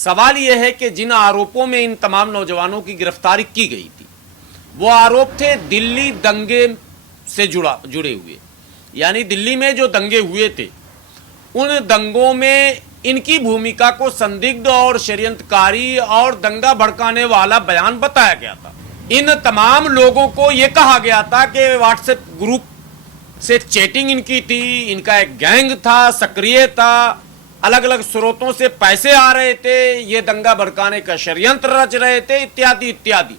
सवाल यह है कि जिन आरोपों में इन तमाम नौजवानों की गिरफ्तारी की गई थी वो आरोप थे दिल्ली दंगे से जुड़े हुए, यानी दिल्ली में जो दंगे हुए थे उन दंगों में इनकी भूमिका को संदिग्ध और षड्यंत्रकारी और दंगा भड़काने वाला बयान बताया गया था। इन तमाम लोगों को यह कहा गया था कि व्हाट्सएप ग्रुप से चैटिंग इनकी थी, इनका एक गैंग था, सक्रिय था, अलग अलग स्रोतों से पैसे आ रहे थे, ये दंगा भड़काने का षड्यंत्र रच रहे थे, इत्यादि इत्यादि।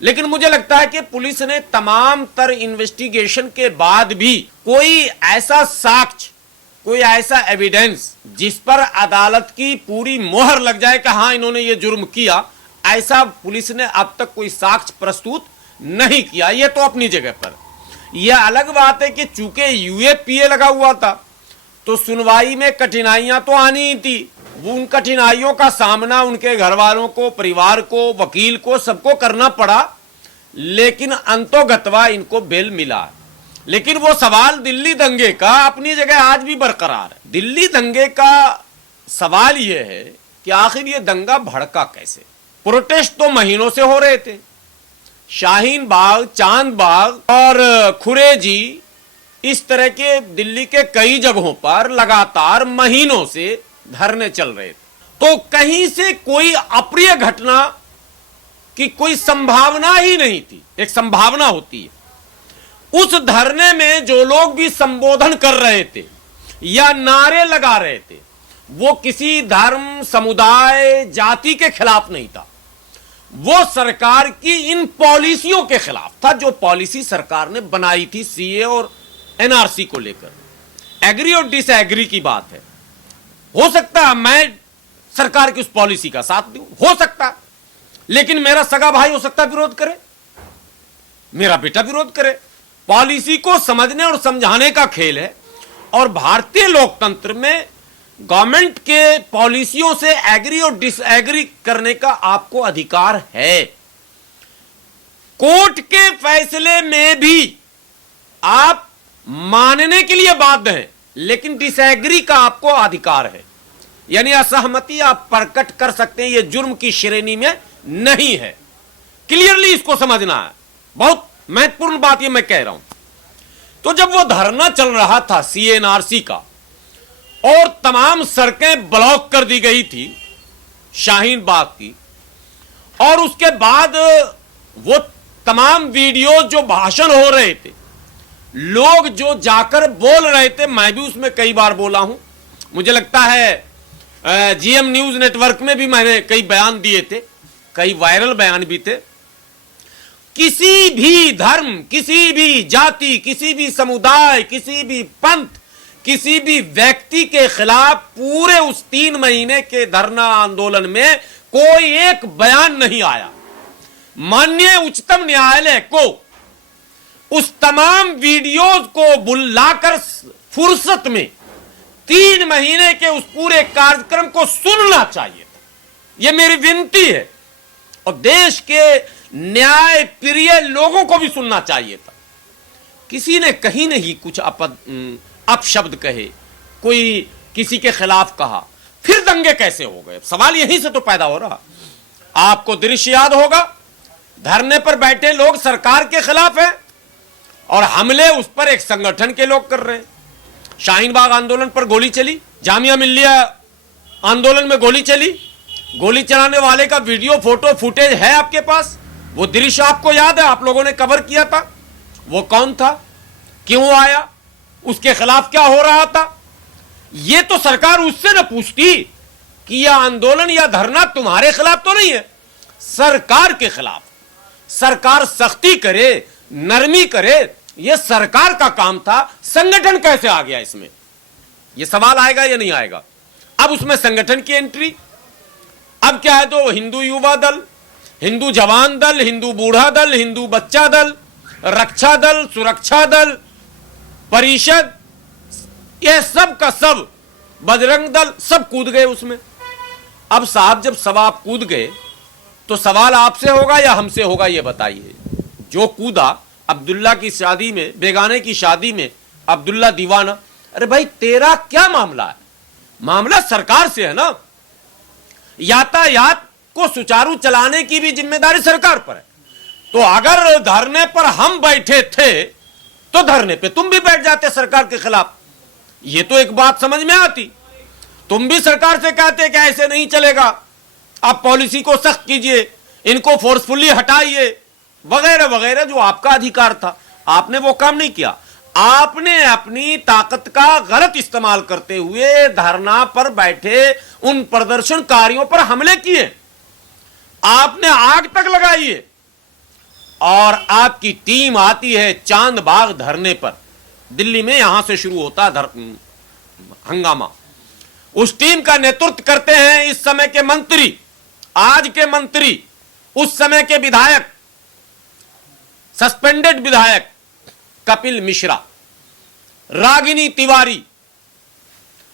लेकिन मुझे लगता है कि पुलिस ने तमाम तर इन्वेस्टिगेशन के बाद भी कोई ऐसा साक्ष्य, कोई ऐसा एविडेंस जिस पर अदालत की पूरी मोहर लग जाए कि हाँ इन्होंने ये जुर्म किया, ऐसा पुलिस ने अब तक कोई साक्ष्य प्रस्तुत नहीं किया। ये तो अपनी जगह पर। यह अलग बात है कि चूंकि यूएपीए लगा हुआ था तो सुनवाई में कठिनाइयां तो आनी ही थी। वो उन कठिनाइयों का सामना उनके घर वालों को, परिवार को, वकील को, सबको करना पड़ा, लेकिन अंतोगत्वा इनको बेल मिला। लेकिन वो सवाल दिल्ली दंगे का अपनी जगह आज भी बरकरार है। दिल्ली दंगे का सवाल यह है कि आखिर ये दंगा भड़का कैसे। प्रोटेस्ट तो महीनों से हो रहे थे, शाहीन बाग, चांद बाग और खुरेजी, इस तरह के दिल्ली के कई जगहों पर लगातार महीनों से धरने चल रहे थे। तो कहीं से कोई अप्रिय घटना की कोई संभावना ही नहीं थी। एक संभावना होती है। उस धरने में जो लोग भी संबोधन कर रहे थे या नारे लगा रहे थे वो किसी धर्म, समुदाय, जाति के खिलाफ नहीं था, वो सरकार की इन पॉलिसियों के खिलाफ था जो पॉलिसी सरकार ने बनाई थी सीए और एनआरसी को लेकर। एग्री और डिसएग्री की बात है। हो सकता है मैं सरकार की उस पॉलिसी का साथ दूं, हो सकता है, लेकिन मेरा सगा भाई हो सकता है विरोध करे, मेरा बेटा विरोध करे। पॉलिसी को समझने और समझाने का खेल है और भारतीय लोकतंत्र में गवर्नमेंट के पॉलिसियों से एग्री और डिसएग्री करने का आपको अधिकार है। कोर्ट के फैसले में भी आप मानने के लिए बाध्य हैं, लेकिन डिसएग्री का आपको अधिकार है, यानी असहमति आप प्रकट कर सकते हैं। यह जुर्म की श्रेणी में नहीं है। क्लियरली इसको समझना है। बहुत महत्वपूर्ण बात यह मैं कह रहा हूं। तो जब वो धरना चल रहा था सीएनआरसी का और तमाम सड़कें ब्लॉक कर दी गई थी शाहीन बाग की, और उसके बाद वो तमाम वीडियो जो भाषण हो रहे थे, लोग जो जाकर बोल रहे थे, मैं भी उसमें कई बार बोला हूं, मुझे लगता है जीएम न्यूज नेटवर्क में भी मैंने कई बयान दिए थे, कई वायरल बयान भी थे। किसी भी धर्म, किसी भी जाति, किसी भी समुदाय, किसी भी पंथ, किसी भी व्यक्ति के खिलाफ पूरे उस 3 महीने के धरना आंदोलन में कोई एक बयान नहीं आया। माननीय उच्चतम न्यायालय को उस तमाम वीडियोज को बुलाकर फुर्सत में 3 महीने के उस पूरे कार्यक्रम को सुनना चाहिए था। यह मेरी विनती है, और देश के न्याय प्रिय लोगों को भी सुनना चाहिए था। किसी ने कहीं नहीं कुछ अपशब्द कहे, कोई किसी के खिलाफ कहा, फिर दंगे कैसे हो गए? सवाल यहीं से तो पैदा हो रहा। आपको दृश्य याद होगा, धरने पर बैठे लोग सरकार के खिलाफ हैं और हमले उस पर एक संगठन के लोग कर रहे हैं। शाहीन बाग आंदोलन पर गोली चली, जामिया मिल्लिया आंदोलन में गोली चली, गोली चलाने वाले का वीडियो, फोटो, फुटेज है आपके पास। वो दृश्य आपको याद है, आप लोगों ने कवर किया था। वो कौन था, क्यों आया, उसके खिलाफ क्या हो रहा था? ये तो सरकार उससे न पूछती कि यह आंदोलन या धरना तुम्हारे खिलाफ तो नहीं है, सरकार के खिलाफ। सरकार सख्ती करे, नरमी करे, यह सरकार का काम था। संगठन कैसे आ गया इसमें? यह सवाल आएगा या नहीं आएगा? अब उसमें संगठन की एंट्री। अब क्या है, तो हिंदू युवा दल, हिंदू जवान दल, हिंदू बूढ़ा दल, हिंदू बच्चा दल, रक्षा दल, सुरक्षा दल, परिषद, यह सब का सब, बजरंग दल, सब कूद गए उसमें। अब साहब जब सब आप कूद गए तो सवाल आपसे होगा या हमसे होगा, यह बताइए। जो कूदा अब्दुल्ला की शादी में, बेगाने की शादी में, अब्दुल्ला दीवाना, अरे भाई तेरा क्या मामला है? मामला सरकार से है ना। यातायात को सुचारू चलाने की भी जिम्मेदारी सरकार पर है। तो अगर धरने पर हम बैठे थे तो धरने पे तुम भी बैठ जाते सरकार के खिलाफ। ये तो एक बात समझ में आती। तुम भी सरकार से कहते कि ऐसे नहीं चलेगा, आप पॉलिसी को सख्त कीजिए, इनको फोर्सफुली हटाइए, वगैरह वगैरह, जो आपका अधिकार था। आपने वो काम नहीं किया। आपने अपनी ताकत का गलत इस्तेमाल करते हुए धरना पर बैठे उन प्रदर्शनकारियों पर हमले किए, आपने आग तक लगाई है। और आपकी टीम आती है चांदबाग धरने पर, दिल्ली में, यहां से शुरू होता हंगामा। उस टीम का नेतृत्व करते हैं इस समय के मंत्री, आज के मंत्री, उस समय के विधायक, सस्पेंडेड विधायक कपिल मिश्रा, रागिनी तिवारी,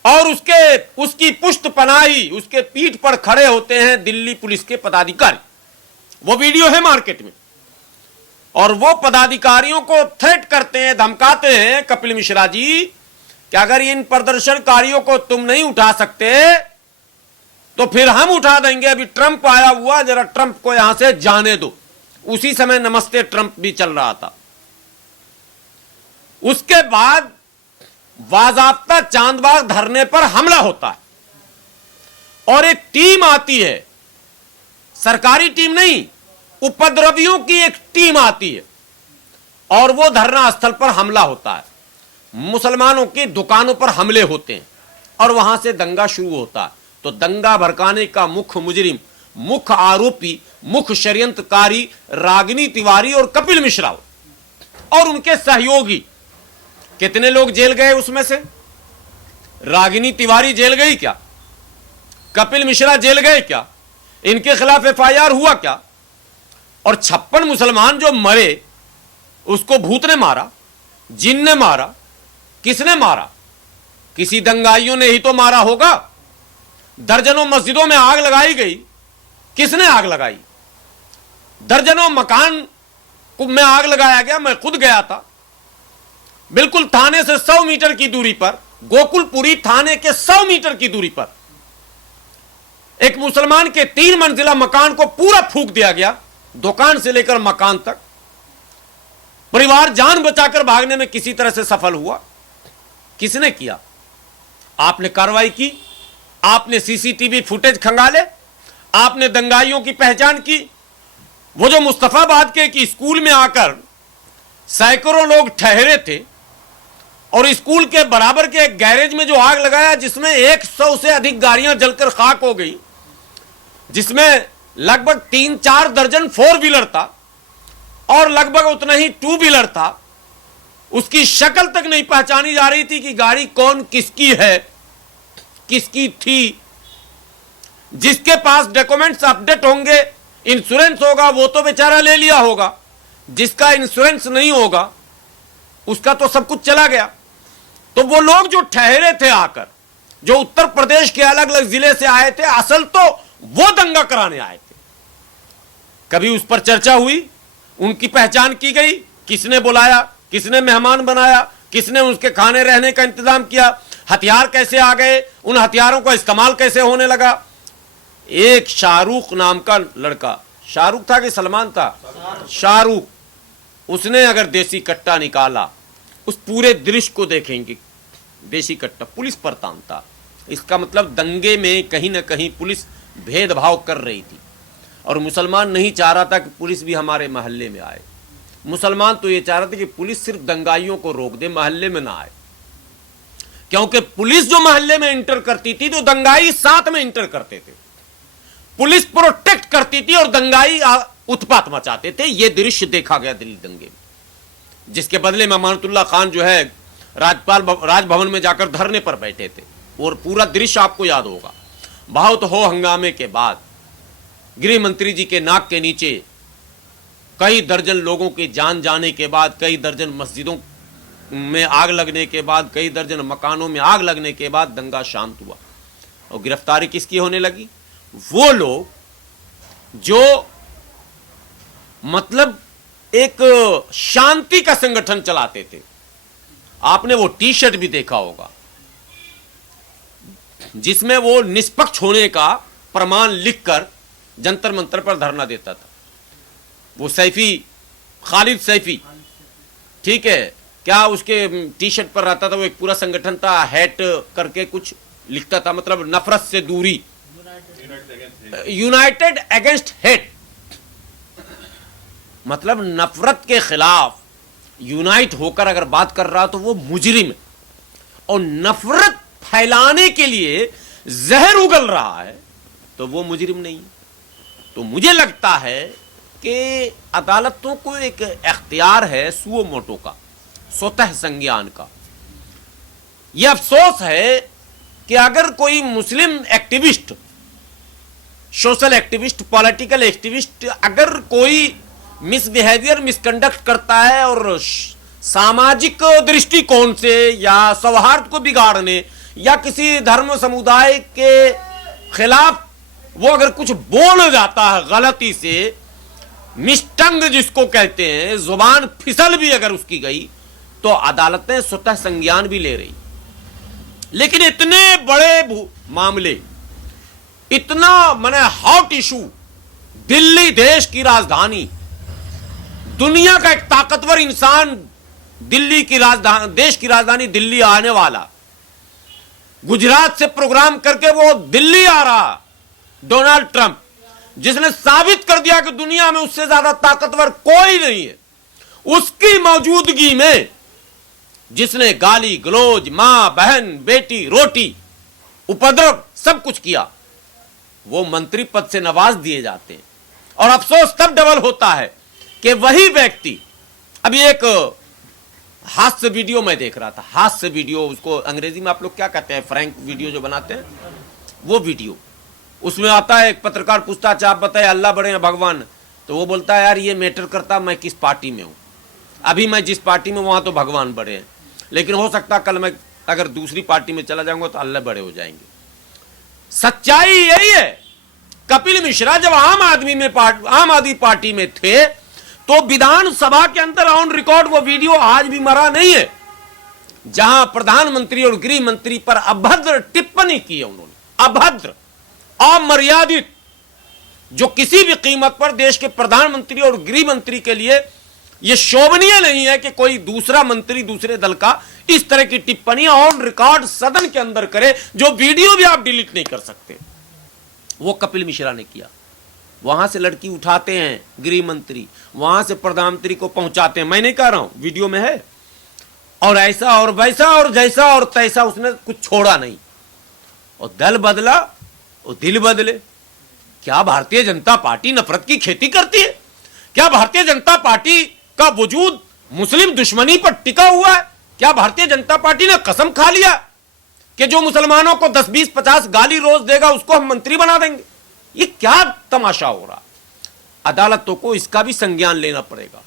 और उसकी पुष्टपनाही, उसके पीठ पर खड़े होते हैं दिल्ली पुलिस के पदाधिकारी। वो वीडियो है मार्केट में। और वो पदाधिकारियों को थ्रेट करते हैं, धमकाते हैं कपिल मिश्रा जी कि अगर इन प्रदर्शनकारियों को तुम नहीं उठा सकते तो फिर हम उठा देंगे। अभी ट्रंप आया हुआ, जरा ट्रंप को यहां से जाने दो। उसी समय नमस्ते ट्रंप भी चल रहा था। उसके बाद बाज़ाब्ता चांदबाग धरने पर हमला होता है और एक टीम आती है, सरकारी टीम नहीं, उपद्रवियों की एक टीम आती है और वो धरना स्थल पर हमला होता है। मुसलमानों की दुकानों पर हमले होते हैं और वहां से दंगा शुरू होता है। तो दंगा भड़काने का मुख्य मुजरिम, मुख्य आरोपी, मुख्य षड्यंत्रकारी रागिनी तिवारी और कपिल मिश्रा और उनके सहयोगी। कितने लोग जेल गए उसमें से? रागिनी तिवारी जेल गई क्या? कपिल मिश्रा जेल गए क्या? इनके खिलाफ एफआईआर हुआ क्या? और 56 मुसलमान जो मरे, उसको भूत ने मारा, जिन ने मारा, किसने मारा? किसी दंगाइयों ने ही तो मारा होगा। दर्जनों मस्जिदों में आग लगाई गई, किसने आग लगाई? दर्जनों मकान में आग लगाया गया। मैं खुद गया था, बिल्कुल थाने से 100 मीटर की दूरी पर, गोकुलपुरी थाने के 100 मीटर की दूरी पर एक मुसलमान के 3 मंजिला मकान को पूरा फूंक दिया गया, दुकान से लेकर मकान तक। परिवार जान बचाकर भागने में किसी तरह से सफल हुआ। किसने किया? आपने कार्रवाई की, आपने सीसीटीवी फुटेज खंगाले, आपने दंगाइयों की पहचान की। वो जो मुस्तफाबाद के स्कूल में आकर सैकड़ों लोग ठहरे थे और स्कूल के बराबर के एक गैरेज में जो आग लगाया, जिसमें 100 से अधिक गाड़ियां जलकर खाक हो गई, जिसमें लगभग 3-4 दर्जन 4 व्हीलर था और लगभग उतना ही 2 व्हीलर था। उसकी शक्ल तक नहीं पहचानी जा रही थी कि गाड़ी कौन किसकी है, किसकी थी। जिसके पास डॉक्यूमेंट्स अपडेट होंगे, इंश्योरेंस होगा, वो तो बेचारा ले लिया होगा। जिसका इंश्योरेंस नहीं होगा उसका तो सब कुछ चला गया। तो वो लोग जो ठहरे थे आकर, जो उत्तर प्रदेश के अलग अलग जिले से आए थे, असल तो वो दंगा कराने आए थे। कभी उस पर चर्चा हुई? उनकी पहचान की गई? किसने बुलाया, किसने मेहमान बनाया, किसने उसके खाने रहने का इंतजाम किया, हथियार कैसे आ गए, उन हथियारों का इस्तेमाल कैसे होने लगा? एक शाहरुख नाम का लड़का, शाहरुख था कि सलमान था? शाहरुख, उसने अगर देसी कट्टा निकाला, उस पूरे दृश्य को देखेंगे, देसी कट्टा पुलिस पर तानता। इसका मतलब दंगे में कहीं ना कहीं पुलिस भेदभाव कर रही थी और मुसलमान नहीं चाह रहा था कि पुलिस भी हमारे मोहल्ले में आए। मुसलमान तो ये चाह रहे थे कि पुलिस सिर्फ दंगाइयों को रोक दे, मोहल्ले में ना आए। क्योंकि पुलिस जो मोहल्ले में इंटर करती थी तो दंगाई साथ में इंटर करते थे। पुलिस प्रोटेक्ट करती थी और दंगाई उत्पात मचाते थे। यह दृश्य देखा गया दिल्ली दंगे में, जिसके बदले में अमानतुल्लाह खान जो है राजभवन में जाकर धरने पर बैठे थे। और पूरा दृश्य आपको याद होगा। बहुत हो हंगामे के बाद गृह मंत्री जी के नाक के नीचे कई दर्जन लोगों की जान जाने के बाद, कई दर्जन मस्जिदों में आग लगने के बाद, कई दर्जन मकानों में आग लगने के बाद दंगा शांत हुआ। और गिरफ्तारी किसकी होने लगी? वो लोग जो मतलब एक शांति का संगठन चलाते थे। आपने वो टी शर्ट भी देखा होगा जिसमें वो निष्पक्ष होने का प्रमाण लिखकर जंतर मंतर पर धरना देता था। वो सैफी, खालिद सैफी, ठीक है, क्या उसके टी शर्ट पर रहता था, वो एक पूरा संगठन था, हैट करके कुछ लिखता था, मतलब नफरत से दूरी, यूनाइटेड अगेंस्ट हेट, मतलब नफरत के खिलाफ यूनाइट होकर अगर बात कर रहा तो वो मुजरिम है, और नफरत फैलाने के लिए जहर उगल रहा है तो वो मुजरिम नहीं है। तो मुझे लगता है कि अदालतों को एक इख्तियार है सुओ मोटो का, स्वतः संज्ञान का। यह अफसोस है कि अगर कोई मुस्लिम activist, social activist, political activist अगर कोई मिसबिहेवियर, मिसकंडक्ट करता है और सामाजिक दृष्टिकोण से या सौहार्द को बिगाड़ने या किसी धर्म समुदाय के खिलाफ वो अगर कुछ बोल जाता है गलती से, मिस्टंग जिसको कहते हैं, जुबान फिसल भी अगर उसकी गई तो अदालतें स्वतः संज्ञान भी ले रही। लेकिन इतने बड़े मामले, इतना माने हॉट इशू, दिल्ली देश की राजधानी, दुनिया का एक ताकतवर इंसान दिल्ली की राजधानी, देश की राजधानी दिल्ली आने वाला, गुजरात से प्रोग्राम करके वो दिल्ली आ रहा, डोनाल्ड ट्रंप, जिसने साबित कर दिया कि दुनिया में उससे ज्यादा ताकतवर कोई नहीं है, उसकी मौजूदगी में जिसने गाली गलौज, मां बहन बेटी रोटी उपद्रव सब कुछ किया, वो मंत्री पद से नवाज दिए जाते हैं। और अफसोस तब डबल होता है कि वही व्यक्ति, अभी एक हास्य वीडियो मैं देख रहा था, हास्य वीडियो, उसको अंग्रेजी में आप लोग क्या कहते हैं, फ्रैंक वीडियो जो बनाते हैं, वो वीडियो, उसमें आता है एक पत्रकार पूछता है, आप बताए अल्लाह बड़े हैं भगवान, तो वो बोलता है यार ये मैटर करता मैं किस पार्टी में हूं, अभी मैं जिस पार्टी में वहां तो भगवान बड़े हैं, लेकिन हो सकता कल मैं अगर दूसरी पार्टी में चला जाऊंगा तो अल्लाह बड़े हो जाएंगे। सच्चाई यही है। कपिल मिश्रा जब आम आदमी पार्टी में थे तो विधानसभा के अंदर ऑन रिकॉर्ड वो वीडियो आज भी मरा नहीं है, जहां प्रधानमंत्री और गृह मंत्री पर अभद्र टिप्पणी की है उन्होंने, अभद्र, अमर्यादित, जो किसी भी कीमत पर देश के प्रधानमंत्री और गृह मंत्री के लिए यह शोभनीय नहीं है कि कोई दूसरा मंत्री दूसरे दल का इस तरह की टिप्पणियां ऑन रिकॉर्ड सदन के अंदर करे, जो वीडियो भी आप डिलीट नहीं कर सकते। वो कपिल मिश्रा ने किया। वहां से लड़की उठाते हैं गृह मंत्री, वहां से प्रधानमंत्री को पहुंचाते हैं, मैं नहीं कह रहा हूं, वीडियो में है, और ऐसा और वैसा और जैसा और तैसा उसने कुछ छोड़ा नहीं। और दल बदला और दिल बदले। क्या भारतीय जनता पार्टी नफरत की खेती करती है? क्या भारतीय जनता पार्टी का वजूद मुस्लिम दुश्मनी पर टिका हुआ है? क्या भारतीय जनता पार्टी ने कसम खा लिया कि जो मुसलमानों को 10, 20, 50 गाली रोज देगा उसको हम मंत्री बना देंगे? ये क्या तमाशा हो रहा? अदालतों को इसका भी संज्ञान लेना पड़ेगा।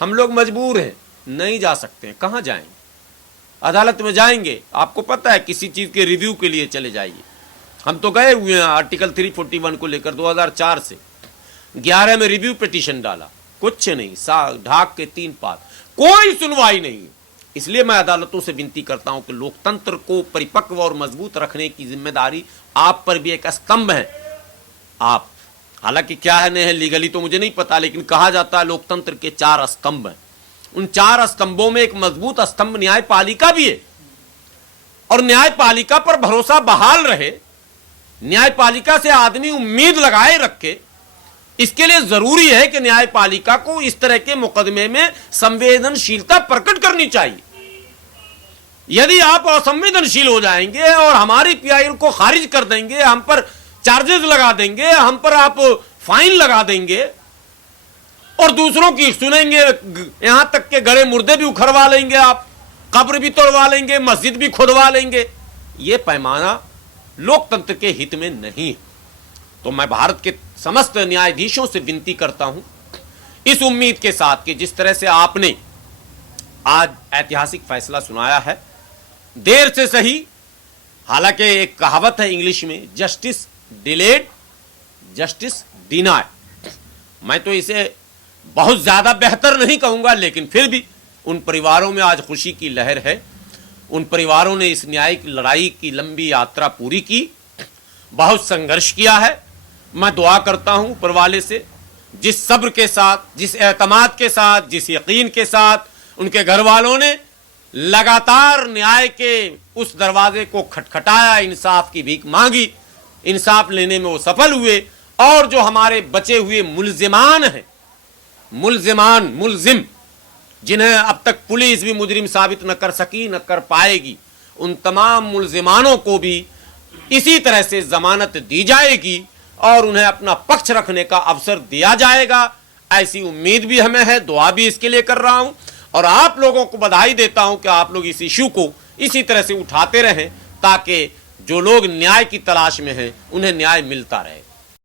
हम लोग मजबूर हैं, नहीं जा सकते हैं, कहां जाएंगे? अदालत में जाएंगे, आपको पता है किसी चीज के रिव्यू के लिए चले जाइए, हम तो गए हुए हैं आर्टिकल 341 को लेकर 2004 से 11 में रिव्यू पिटीशन डाला, कुछ नहीं, ढाक के 3 पात, कोई सुनवाई नहीं। इसलिए मैं अदालतों से विनती करता हूं कि लोकतंत्र को परिपक्व और मजबूत रखने की जिम्मेदारी आप पर भी एक स्तंभ है। आप, हालांकि क्या है नहीं है लीगली तो मुझे नहीं पता, लेकिन कहा जाता है लोकतंत्र के 4 स्तंभ हैं। उन 4 स्तंभों में एक मजबूत स्तंभ न्यायपालिका भी है, और न्यायपालिका पर भरोसा बहाल रहे, न्यायपालिका से आदमी उम्मीद लगाए रखे, इसके लिए जरूरी है कि न्यायपालिका को इस तरह के मुकदमे में संवेदनशीलता प्रकट करनी चाहिए। यदि आप असंवेदनशील हो जाएंगे और हमारी पीआईएल को खारिज कर देंगे, हम पर चार्जेस लगा देंगे, हम पर आप फाइन लगा देंगे और दूसरों की सुनेंगे, यहां तक के गड़े मुर्दे भी उखड़वा लेंगे, आप कब्र भी तोड़वा लेंगे, मस्जिद भी खुदवा लेंगे, यह पैमाना लोकतंत्र के हित में नहीं है। तो मैं भारत के समस्त न्यायाधीशों से विनती करता हूं, इस उम्मीद के साथ कि जिस तरह से आपने आज ऐतिहासिक फैसला सुनाया है, देर से सही, हालांकि एक कहावत है इंग्लिश में, जस्टिस डिलेड जस्टिस डिनाइड, मैं तो इसे बहुत ज्यादा बेहतर नहीं कहूंगा, लेकिन फिर भी उन परिवारों में आज खुशी की लहर है। उन परिवारों ने इस न्यायिक लड़ाई की लंबी यात्रा पूरी की, बहुत संघर्ष किया है, मैं दुआ करता हूं ऊपर वाले से, जिस सब्र के साथ, जिस एतमाद के साथ, जिस यकीन के साथ उनके घर वालों ने लगातार न्याय के उस दरवाजे को खटखटाया, इंसाफ की भीख मांगी, इंसाफ लेने में वो सफल हुए, और जो हमारे बचे हुए मुल्जिमान हैं, मुल्जिम जिन्हें अब तक पुलिस भी मुजरिम साबित न कर सकी, न कर पाएगी, उन तमाम मुल्जिमानों को भी इसी तरह से जमानत दी जाएगी और उन्हें अपना पक्ष रखने का अवसर दिया जाएगा। ऐसी उम्मीद भी हमें है, दुआ भी इसके लिए कर रहा हूं, और आप लोगों को बधाई देता हूं कि आप लोग इस इशू को इसी तरह से उठाते रहें ताकि जो लोग न्याय की तलाश में हैं उन्हें न्याय मिलता रहे।